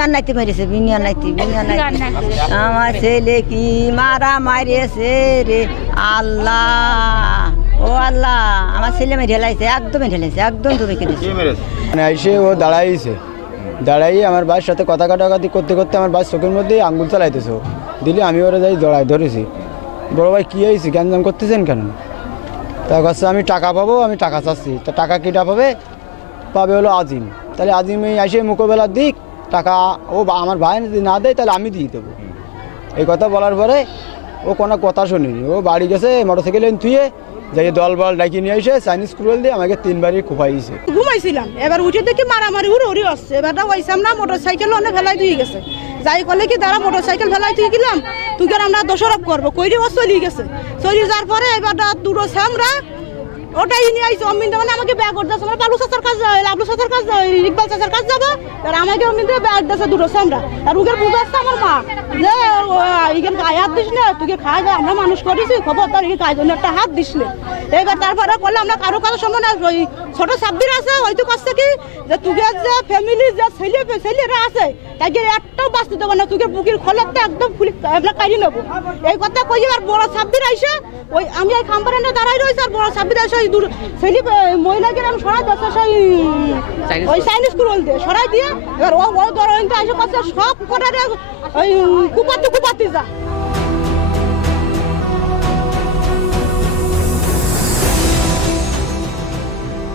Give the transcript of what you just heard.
বিনিয়ন নাইতে মেরেছে, বিনিয়ন নাইতে। আমার ছেলে কি মারা মারিয়েছে রে আল্লাহ, ও আল্লাহ, আমার ছেলে মেরে ঢেলাইছে, একদমই ঢেলাইছে, একদম তুমি কেটেছে। মানে এসে ও দাঁড়াইছে, দাঁড়াই আমার ভাইয়ের সাথে কথা কাটাকাটি করতে করতে আমার ভাই চোখের মধ্যে আঙ্গুল চালাইতেছে, দিলে আমি ওরা যাই দৌড়াই ধরেছি। বড় ভাই কী হয়েছে, গ্যাঞ্জাম করতেছেন কেন? তা কাছে আমি টাকা পাবো, আমি টাকা চাচ্ছি। তা টাকা কিটা পাবে? পাবে হলো আজিম। তাহলে আজিম এই এসে মোকাবেলার দিক, টাকা ও আমার ভাই যদি না দেয় তাহলে আমি দিয়ে দেবো। এই কথা বলার পরে ও কোনো কথা শুনিনি, ও বাড়ি গেছে মোটরসাইকেল থুয়ে যাই দল বল ডাকি নিয়ে এসে চাইনিজ ক্রুয়েল দিয়ে আমাকে 3 বারই খুপাইছে। ঘুমাইছিলাম, এবার উঠে দেখি মারামারি উড়ি আসছে। এবারটা ওইসাম না মোটরসাইকেল অনেক ফেলাই দিয়ে গেছে, যাই করলে কি তারা মোটরসাইকেল ফেলাই তুই গেলাম, তুই কেন আমরা দোষারোপ করবো কইরে ও চলিয়ে গেছে। চলিয়ে যাওয়ার পরে এবারটা দুটো সামরা ওটাই নিয়ে আইসো অমিন মানে আমাকে ব্যাগ করতে আমার বালু চাচার কাজ, লাবলু চাচার কাজ, ইকবাল চাচার কাজ যাবো, আর আমাকে অমিন ব্যাগ দিয়েছে দুটো সামরা। আর উগের বুঝে আসছে আমার মা যে ইগের গায়ে হাত দিস না, তুই খাই যায়, আমরা মানুষ করেছি খবর তার গায়ে জন্য একটা হাত দিস না। এবার তারপরে করলে আমরা কারো কারো সময় না, ওই ছোট সাব্বির আছে হয়তো করছে কি যে তুগের যে ফ্যামিলি যে ছেলেরা আছে তাকে একটাও বাঁচতে দেবো না, তুগের বুকের খোলাতে একদম খুলে আমরা কাড়ি নেবো। এই কথা কই আর বড় সাব্বির আইসে ওই আমি এই খাম্বারে দাঁড়াই রয়েছে, আর বড় সাব্বির আইসে ছেলে মহিলাকে আমি সরাই দিচ্ছে সেই ওই চাইনিজ কুরল দিয়ে সরাই দিয়ে। এবার ও বড় আইসে সব কটারে ওই কুপাতে যা